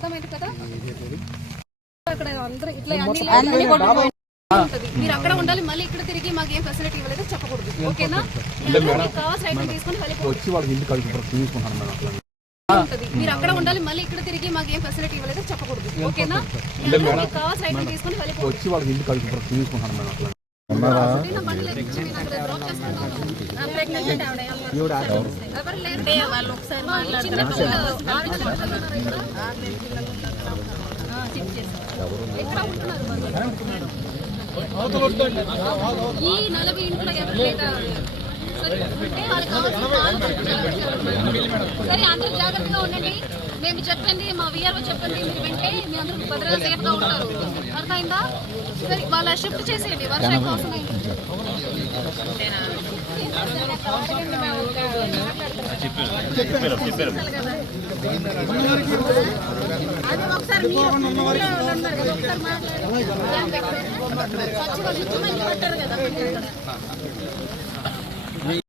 అర్థమైంది కదా. అక్కడ అందరూ ఇట్లా మీరు అక్కడ ఉండాలి, మళ్ళీ ఇక్కడ తిరిగి మాకు ఏం ఫెసిలిటీ ఇవ్వలేదు చెప్పకూడదు. ఓకేనా? కావాల్సిన ఐటమ్ తీసుకొని మీరు అక్కడ ఉండాలి, మళ్ళీ ఇక్కడ తిరిగి మాకు ఏం ఫెసిలిటీ ఇవ్వలేదు చెప్పకూడదు. ఓకేనా? కావాల్సిన ఐటమ్ తీసుకొని ఈ 40 ఇంట్లో సరే అందరూ జాగ్రత్తగా ఉండండి. మేము చెప్పండి, మా విఆర్ఓ చెప్పండి, మీరు వింటే మీ అందరూ భద్రత సేఫ్గా ఉంటారు. అర్థమైందా? సరే వాళ్ళ షిఫ్ట్ చేసేయండి, వర్షం కోసం. అది ఒకసారి మాట్లాడారు కదా.